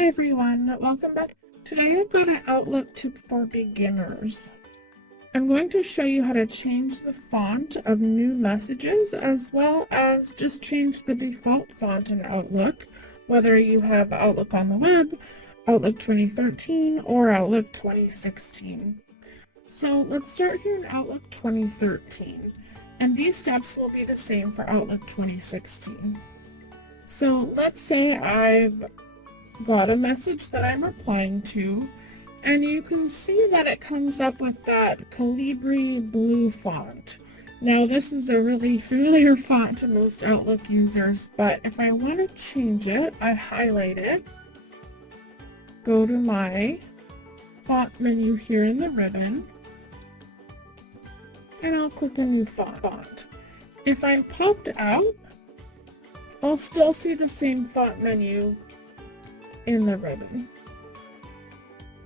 Hi everyone, welcome back. Today I've got an Outlook tip for beginners. I'm going to show you how to change the font of new messages as well as just change the default font in Outlook, whether you have Outlook on the web, Outlook 2013, or Outlook 2016. So let's start here in Outlook 2013, and these steps will be the same for Outlook 2016. So let's say I've got a message that I'm replying to, and you can see that it comes up with that Calibri blue font. Now this is a really familiar font to most Outlook users, but if I want to change it, I highlight it, go to my font menu here in the ribbon, and I'll click a new font. If I'm popped out, I'll still see the same font menu in the ribbon.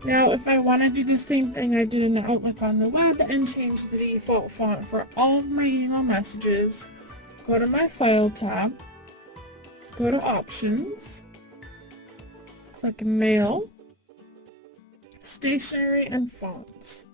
Now if I want to do the same thing I did in Outlook on the web and change the default font for all of my email messages, go to my File tab, go to Options, click Mail, Stationery and Fonts.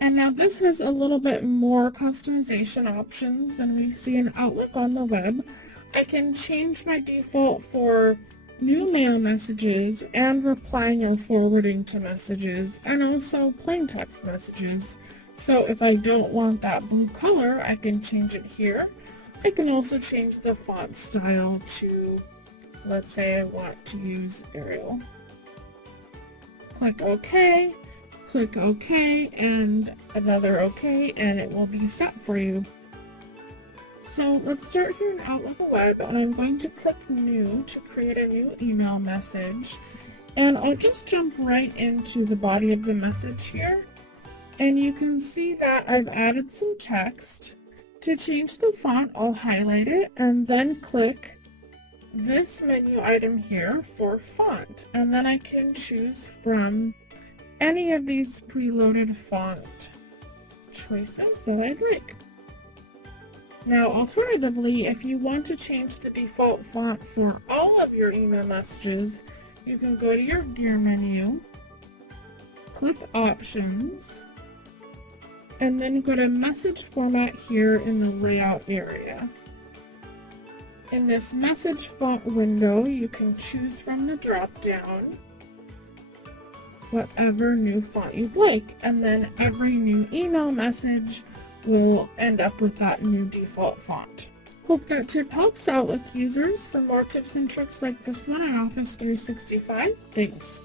And now this has a little bit more customization options than we see in Outlook on the web. I can change my default for new mail messages and replying and forwarding to messages, and also plain text messages. So if I don't want that blue color, I can change it here. I can also change the font style to, let's say I want to use Arial. Click OK, and another OK, and it will be set for you. So let's start here in Outlook Web, and I'm going to click New to create a new email message. And I'll just jump right into the body of the message here. And you can see that I've added some text. To change the font, I'll highlight it and then click this menu item here for font. And then I can choose from any of these preloaded font choices that I'd like. Now, alternatively, if you want to change the default font for all of your email messages, you can go to your gear menu, click Options, and then go to Message Format here in the Layout area. In this message font window, you can choose from the drop-down whatever new font you'd like, and then every new email message will end up with that new default font. Hope that tip helps Outlook users. For more tips and tricks like this one on Office 365, thanks.